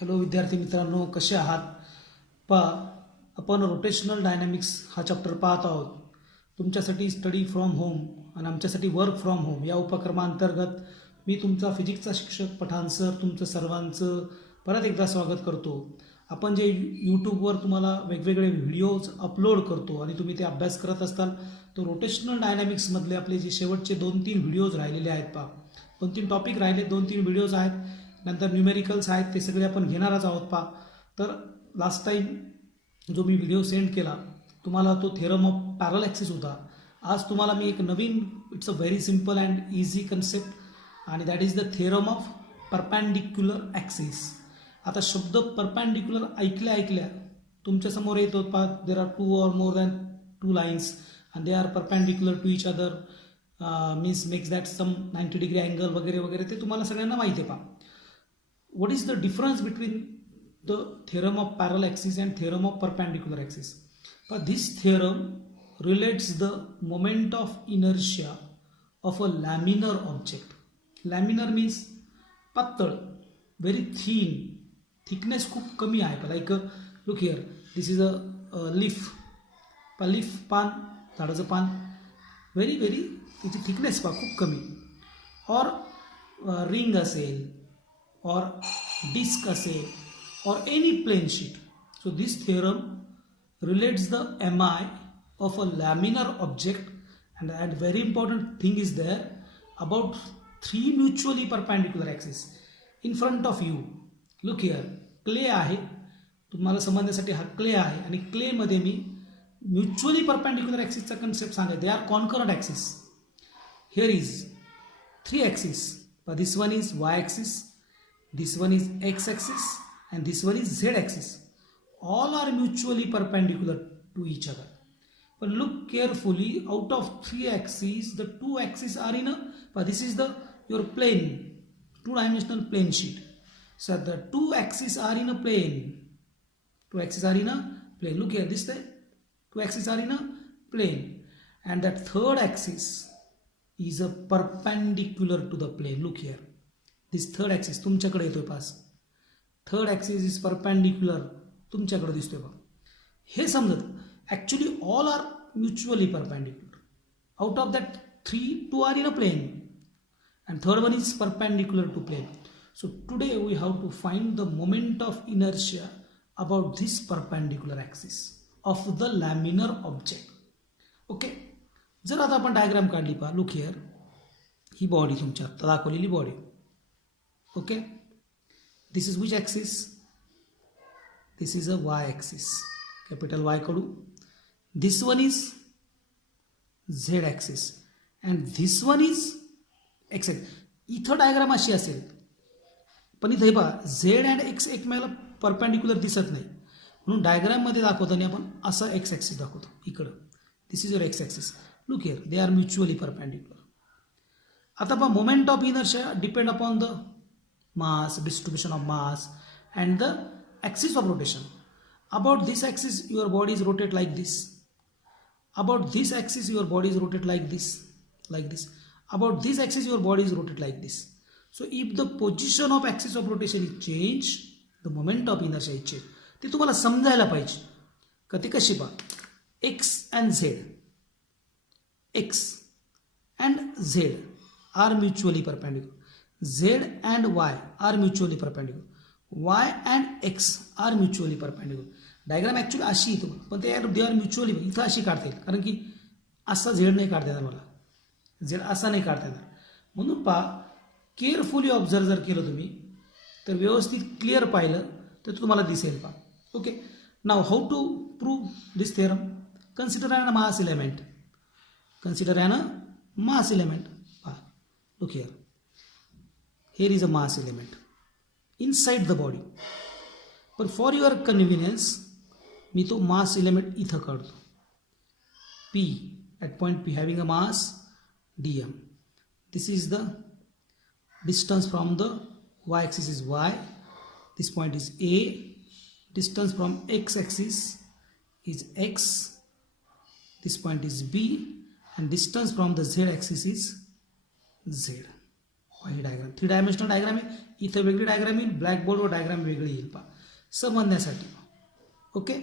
Hello विद्यार्थी मित्रांनो, कसे आहात? पहा, आपण रोटेशनल डायनॅमिक्स हा चॅप्टर पाहत आहोत. तुमच्यासाठी स्टडी फ्रॉम होम आणि आमच्यासाठी वर्क फ्रॉम होम या उपक्रमांतर्गत मी तुमचा फिजिक्सचा शिक्षक पठाण सर तुमचं सर्वांचं परत एकदा स्वागत करतो. आपण जे यूट्यूबवर तुम्हाला वेगवेगळे व्हिडिओज अपलोड करतो आणि तुम्ही ते अभ्यास करत असताल, तो रोटेशनल डायनॅमिक्समधले आपले जे शेवटचे 2-3 व्हिडिओज राहिलेले आहेत. पहा, 2-3 टॉपिक राहिले, 2-3 व्हिडिओज आहेत. नंतर न्यूमेरिकल्स आहेत, ते सगळे आपण घेणारच आहोत. पहा, तर लास्ट टाईम जो मी व्हिडिओ सेंड केला तुम्हाला, तो थेरम ऑफ पॅरल ॲक्सिस होता. आज तुम्हाला मी एक नवीन, it's a very simple and easy concept, आणि that is the theorem of perpendicular axis. आता शब्द परपॅन्डिक्युलर ऐकल्या तुमच्यासमोर येतो. पहा, there are 2 or more than 2 lines and they are perpendicular to each other, means makes that some 90-degree angle वगैरे वगैरे, ते तुम्हाला सगळ्यांना माहिती आहे. पहा, what is the difference between the theorem of parallel axis and theorem of perpendicular axis? But this theorem relates the moment of inertia of a laminar object. Laminar means पातळ, very thin, thickness खूप कमी आहे. like look here, this is a leaf. Leaf, पान, झाडाचं पान, very very त्याची thickness पहा खूप कमी. और रिंग असेल, और डिस्क असेल, और any plane sheet. So this theorem relates the MI of a laminar object, and that very important thing is there about 3 mutually perpendicular axes in front of you. Look here, clay आहे, तुम्हाला समजण्यासाठी हा clay आहे, आणि क्लेमध्ये मी mutually perpendicular ॲक्सिसचा concept सांगायचा. They are concurrent axis. Here is 3 axis. This one is Y axis, this one is X axis, and this one is Z axis. All are mutually perpendicular to each other. But look carefully, out of 3 axes, the 2 axes are in a, but this is the your plane, 2-dimensional plane sheet. So the 2 axes are in a plane. 2 axes are in a plane. Look here, this side, 2 axes are in a plane, and that third axis is a perpendicular to the plane. Look here. This third axis तुमच्याकडे येतोय. पास, third axis is perpendicular, तुमच्याकडे दिसतोय. बघा, हे समजत actually all are mutually perpendicular. Out of that 2 are in a plane, and third one is perpendicular to plane. So today we have to find the moment of inertia about this perpendicular axis of the laminar object. Okay, जर आता आपण diagram काढली, पहा, look here, he body तुमच्या आता दाखवलेली body. Okay, this is which axis? This is a Y axis, capital Y Kadu. This one is Z axis, and this one is X axis. इथं diagram अशी असेल, पण इथे पहा Z and X एकमेकाला परपॅन्डिक्युलर दिसत नाही, म्हणून डायग्राममध्ये दाखवताना आपण असा X axis दाखवतो इकडं. This is your X axis. Look here, they are mutually perpendicular. आता पहा, moment of inertia depend upon the mass, distribution of mass, and the axis of rotation. About this axis your body is rotate like this. About this axis your body is rotate like this, like this. About this axis your body is rotate like this. So if the position of axis of rotation is changed, the moment of inertia is changed. ते तुम्हाला समजायला पाहिजे. का ते कशी पहा, X and Z, X and Z are mutually perpendicular. Z and Y are mutually perpendicular. Y and X are mutually perpendicular. Diagram actually अशी येतो, पण ते आर म्युच्युअली इथं अशी काढता येईल, कारण की असा झेड नाही काढता येणार मला, झेड असा नाही काढता येणार. म्हणून पहा, केअरफुली ऑब्झर्व जर केलं तुम्ही, तर व्यवस्थित क्लिअर पाहिलं तर तुम्हाला दिसेल. पहा, okay. Now how to prove this theorem? Consider an a mass element. Consider an a mass element. पहा, look here, here is a mass element inside the body, but for your convenience मी तो mass element इथं काढतो. P, at point P having a mass dm. This is the distance from the y axis is y, this point is A, distance from x axis is x, this point is B, and distance from the z axis is z. पहा ही diagram 3 dimensional diagram आहे. इथं वेगळी diagram येईल, ब्लॅकबोर्डवर diagram वेगळी येईल पहा समजण्यासाठी. Okay,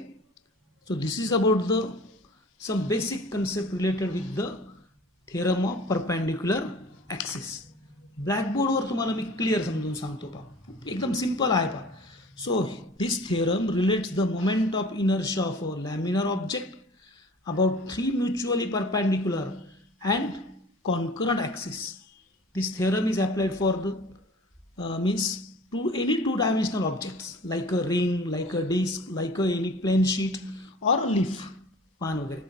so this is about the some basic concept related with the theorem of perpendicular axis. ब्लॅकबोर्डवर तुम्हाला मी क्लिअर समजून सांगतो पहा, एकदम सिंपल आहे पहा. So this theorem relates the moment of inertia of a laminar object about 3 mutually perpendicular and concurrent axes. This theorem is applied for the means to any two-dimensional objects like a ring, like a disc, like any plane sheet or a leaf pan वगैरे.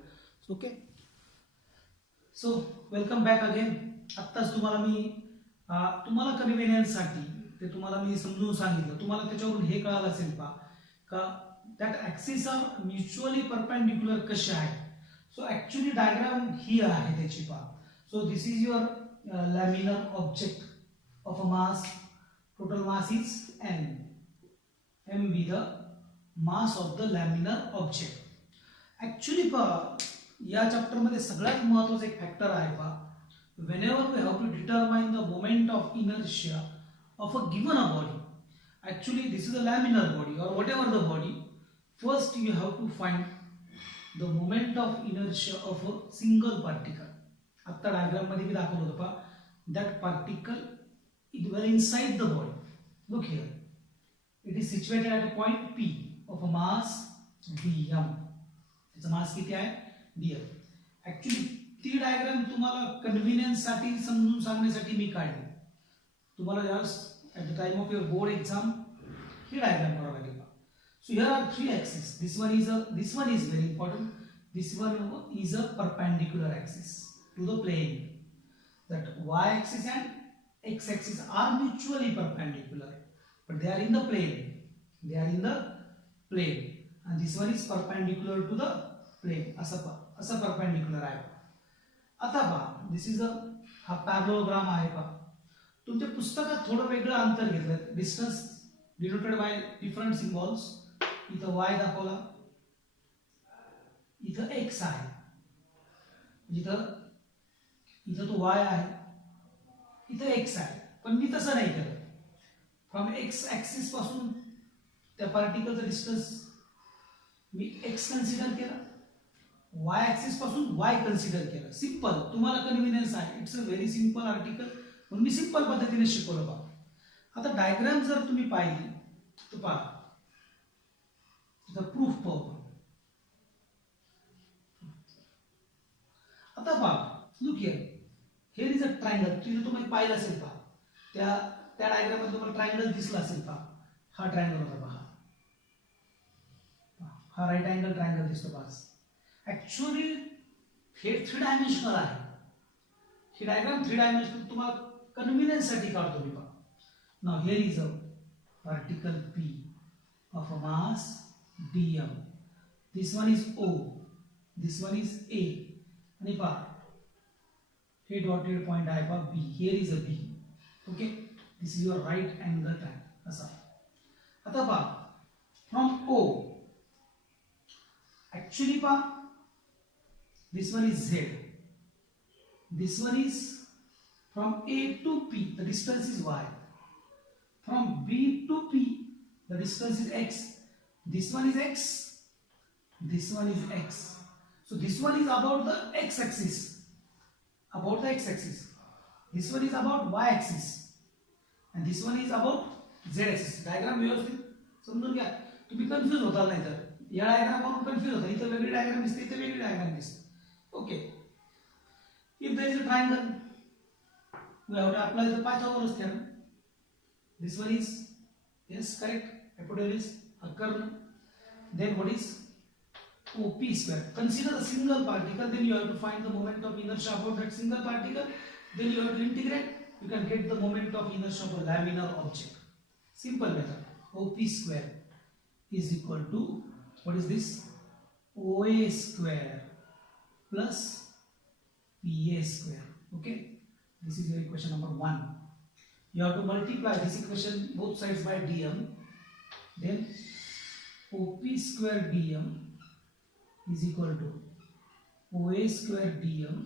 Okay. So welcome back again. आत्ताच तुम्हाला मी तुम्हाला कन्व्हिनियन्ससाठी ते तुम्हाला मी समजून सांगितलं. तुम्हाला त्याच्यावरून हे कळालं असेल पहा का that axis are mutually perpendicular कसे आहे. सो ॲक्च्युली डायग्राम ही आहे त्याची पहा. So this is your laminar object of a mass. Total mass is m. m be the mass of the laminar object. Actually पहा या चॅप्टरमध्ये सगळ्यात महत्त्वाचं एक फॅक्टर आहे पहा. whenever we have to determine the moment of inertia of a given a body, actually this is a laminar body or whatever the body, first you have to find the moment of inertia of a single particle. आता diagram मध्ये मी दाखवलं होतं पहा, that particle it well inside the body. Look here, it is situated at a point P of a mass dm. त्याचा मास किती आहे dm. Actually ती diagram तुम्हाला कन्व्हिनियन्स साठी समजून सांगण्यासाठी मी काढली. तुम्हाला just at the time of your board exam he diagram करावं लागेल. So here are 3 axes. This one is very important. This one is a perpendicular axis to the plane. That y-axis and x-axis are mutually perpendicular, but they are in the plane. They are in the plane, and this one is perpendicular to the plane. असा perpendicular आहे. आता पहा, this is हा parallelogram आहे पहा. तुमच्या पुस्तकात थोडं वेगळं अंतर घेतलं. Distance denoted by different symbols. इथं y दाखवला, इथं x आहे, इथं तो y आहे, इथं x आहे. पण मी तसं नाही केलं. फ्रॉम x ऍक्सिस पासून त्या पार्टिकलचं डिस्टन्स मी x कन्सिडर केलं, y ऍक्सिस पासून y कन्सिडर केलं. सिंपल, तुम्हाला कन्व्हिनियन्स आहे. It's a very simple article, म्हणून मी सिंपल पद्धतीने शिकवलं पहा. आता डायग्राम जर तुम्ही पाहिली तर पहा, प्रूफ पाहू. आता पहा, look here, here is a triangle. तुम्ही पाहिलं असेल पहा, त्या डायग्राम मध्ये तुम्हाला ट्रायंगल दिसला असेल पहा. हा ट्रायंगल होता पहा, हा राईट अँगल ट्रायंगल दिसतो पहा. ऍक्च्युअली हे 3 डायमेन्शनल आहे. ही डायग्राम 3 डायमेन्शनल तुम्हाला कन्व्हिनियन्स साठी काढतो मी पहा. Now here is a particle P of a mass dm. This one is O, this one is A. आणि पहा हे डॉटेड पॉइंट आहे पहा B. Here is a B. Okay, this is your right angle triangle असा. आता पहा from O, actually पहा this one is Z, this one is from A to P, the distance is Y. From B to P, the distance is x. This one is x, this one is x. So this one is about the x axis, about the x axis. This one is about y axis, and this one is about z axis. Diagram व्यवस्थित समजून घ्या, तुम्ही confuse होताल नाही तर. या diagram वरून confuse होता. इथं वेगळी डायग्राम दिसते, इथं वेगळी डायग्राम दिसते. Okay, if there is a triangle, we have to apply the Pythagoras theorem. This one is, yes, correct, hypotenuse, a kern. Then what is OP square? Consider a single particle, then you have to find the moment of inertia about that single particle. Then you have to integrate. You can get the moment of inertia of a laminar object. Simple method. OP square is equal to, what is this? OA square plus PA square. Okay, this is your equation number 1. You have to multiply this equation both sides by dm. Then OP square dm is equal to OA square dm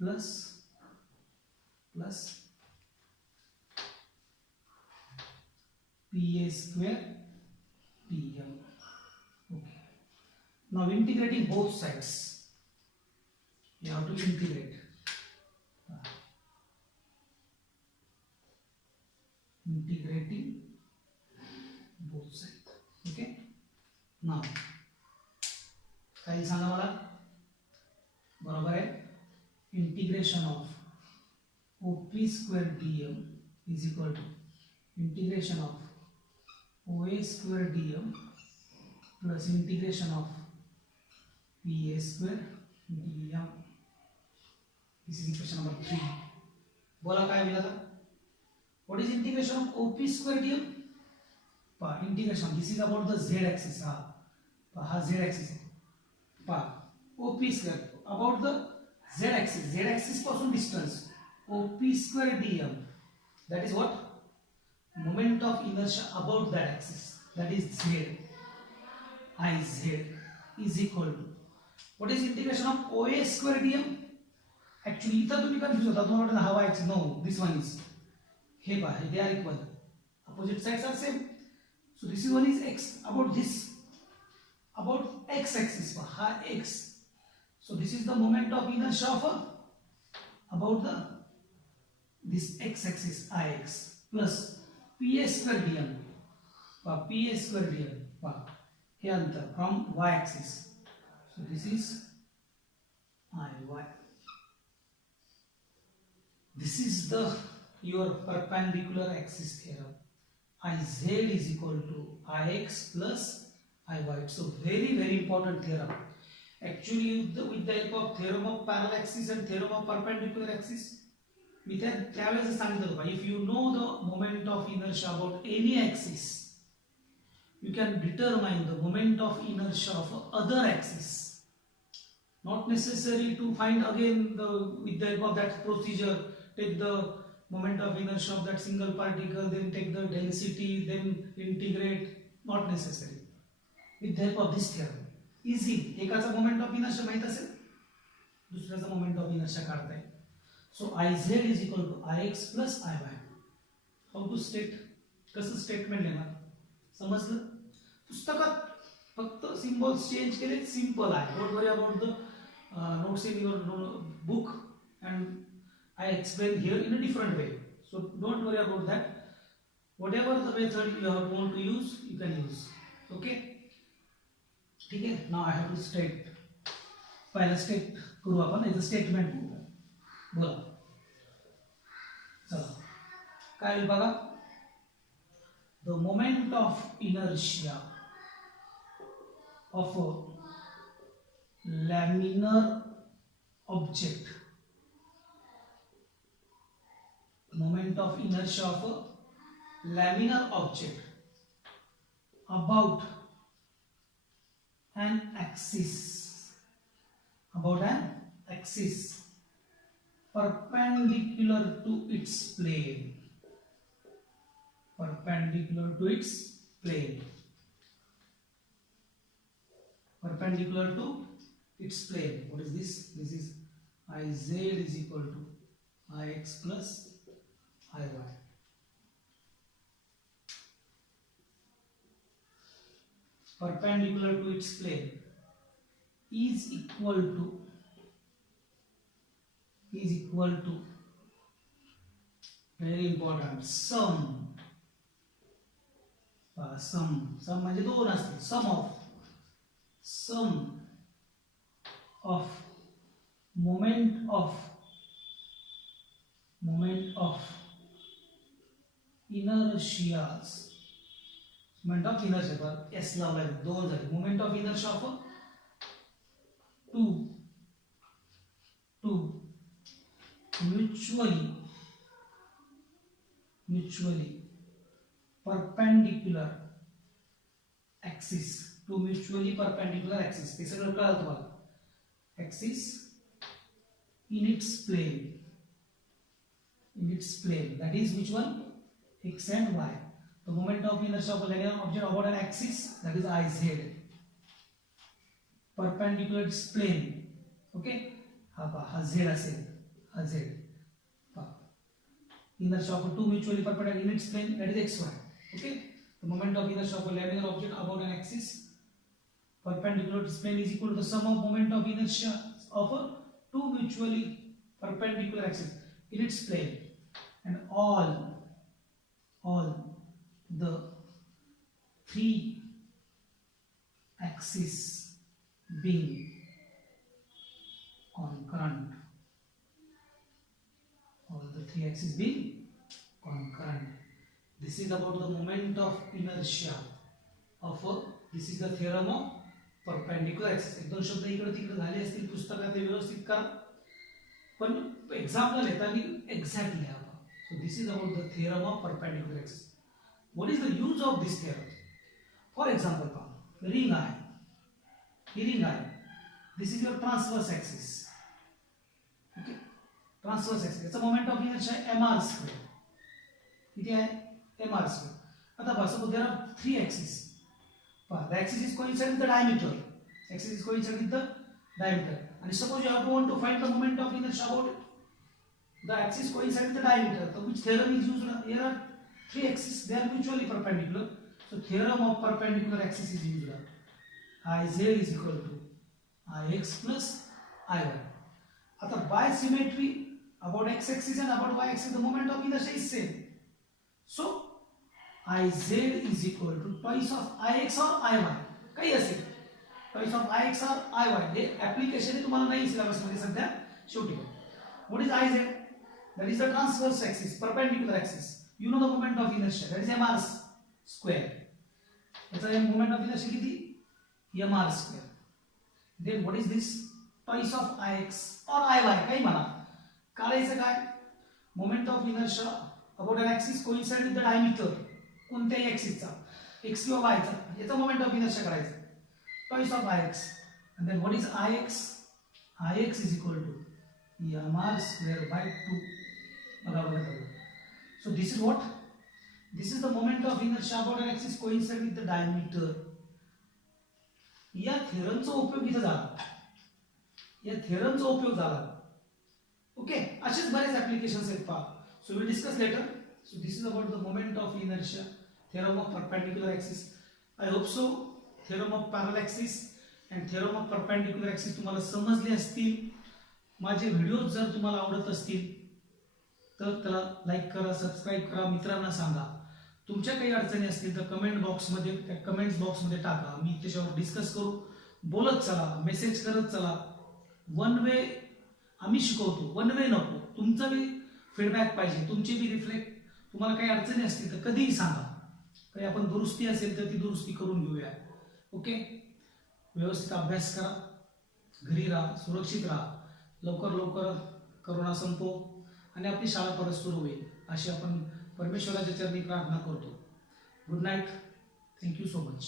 plus PA square dm. Okay. Now integrating both sides. You have to integrate. Integrating both sides. Okay. Now काही सांगा मला. बरोबर आहे. Integration of OP square dm is equal to integration of OA square dm plus integration of PA square dm. This is equation number 3. बोला काय होईल आता. What is integration of OP square dm? Integration. This is about the z axis. हा z axis आहे. OP square about the z axis. Z axis पासून distance. OP square dm. That is what? Moment of inertia about that axis. That is z. Iz is equal to. What is integration of OA square dm? Actually, इथं तुम्ही confused होता. तुम्हाला वाटतं हा y. No, this one is. हे पहा, they are equal. Opposite sides are same. So this is one is x about this. About x axis. Ha x. So this is the moment of inertia of about the this x axis Ix plus PA square dm. PA square dm. Here अंतर from y axis. So this is Iy. This is the your perpendicular axis theorem. Iz is equal to Ix plus Iy. So very important theorem. Actually, with the help of theorem of parallel axis and theorem of perpendicular axis, we can travel सांगितलं होतं. If you know the moment of inertia about any axis, you can determine the moment of inertia of other axis. Not necessary to find again with the help of that procedure, take the moment of inertia of that single particle, then take the density, then integrate. Not necessary. With the help of this theorem, easy. एकाचा moment of inertia माहित असेल, दुसऱ्याचा moment of inertia काढता येईल. So Iz is equal to Ix plus Iy. How to state? कसं statement लिहिणार? समजलं? पुस्तकात फक्त सिम्बॉल्स चेंज केले, सिंपल आहे. Don't worry about the notes in your book, and I explain here in a different way. So don't worry about that. Whatever the method you have want to use, you can use. Okay? ठीक है. Now I have to state. पहिला state करू आपण. याचं statement बोला. चला काय होईल बघा. The moment of inertia of a laminar object. Moment of inertia of a laminar object about an axis. About an axis perpendicular to its plane. Perpendicular to its plane. Perpendicular to its plane. What is this? This is Iz is equal to Ix plus Iy. Perpendicular to its plane is equal to very important sum म्हणजे दोन असते. sum of moment of inertias. Moment of inertia पर s लावला दोन झाले. Moment of inertia of two mutually perpendicular axis. Two mutually perpendicular axis. ते सगळं कळलं तुम्हाला. Axis in its plane. That is which one? X and y. The moment of inertia of a linear object about an axis, that is Iz. Perpendicular to its plane. Okay? हा z असेल. हा z. Inertia of two mutually perpendicular in its plane, that is xy. Okay? The moment of inertia of a laminar object about an axis perpendicular to its plane is equal to the sum of moment of inertia of a two mutually perpendicular axes in its plane, and all the three axes being concurrent. All the three axes being concurrent. This is about the moment of inertia of a, this is the theorem of perpendicular axis. एक दोन शब्द इकडे तिकडे झाले असतील पुस्तकात व्यवस्थित करा, पण एक्झाम्पल येताना एक्झॅक्ट लिहा. So this is about the theorem of perpendicular axis. What is the use of this theorem? For example, ring आहे, ही ring आहे. This is your transverse axis. Okay, transverse axis. याचा moment of inertia आहे mr square. किती आहे mr square. आता बघा, suppose there are three axes. The axis is coincident with the diameter. Axis is coincident with the diameter. And suppose you have to want to find the moment of inertia about it. The axis coincide with the diameter. So which theorem is used? Here are three axes. They are mutually perpendicular. So theorem of perpendicular axis is used. Iz is equal to Ix plus Iy. आता by symmetry about x-axis and about y-axis, the moment of inertia is same. So Iz is equal to twice of Ix or Iy. काही असेल twice of Ix or Iy. हे application तुम्हाला नाही syllabus मध्ये सध्या शेवटी. What is Iz? That is the transverse axis, perpendicular axis. You know the moment of inertia. That is mr square. याचा moment of inertia किती? mr square. Then what is this? Twice of Ix or Iy. काही म्हणा. काढायचं काय? Moment of inertia about an axis coincide with the diameter. कोणत्याही axis चा, x किंवा y चा. याचा moment of inertia काढायचा. Twice of Ix. And then what is Ix? Ix is equal to mr square by 2. So this is what? This is the moment of inertia about an axis coincide with the diameter. या थेरमचा उपयोग इथे झाला. या थेरमचा उपयोग झाला. Okay, असेच बरेच applications आहेत पहा. So we discuss later. So this is about the moment of inertia, theorem of perpendicular axis. I hope so theorem of parallel axis and theorem of perpendicular axis तुम्हाला समजले असतील. माझे व्हिडिओज जर तुम्हाला आवडत असतील तर त्याला लाईक करा, सबस्क्राईब करा, मित्रांना सांगा. तुमच्या काही अडचणी असतील तर कमेंट बॉक्समध्ये, त्या कमेंट्स बॉक्समध्ये टाका. मी त्याच्यावर डिस्कस करू. बोलत चला, मेसेज करत चला. वन वे आम्ही शिकवतो, वन वे नको. तुमचा बी फीडबॅक पाहिजे, तुमची बी रिफ्लेक्ट. तुम्हाला काही अडचणी असतील तर कधीही सांगा. काही आपण दुरुस्ती असेल तर ती दुरुस्ती करून घेऊया. ओके, व्यवस्थित अभ्यास करा, घरी राहा, सुरक्षित राहा. लवकर लवकर करोना संपो आणि आपली शाळा परत सुरू होईल अशी आपण परमेश्वराच्या चरणी प्रार्थना करतो. Good night. Thank you so much.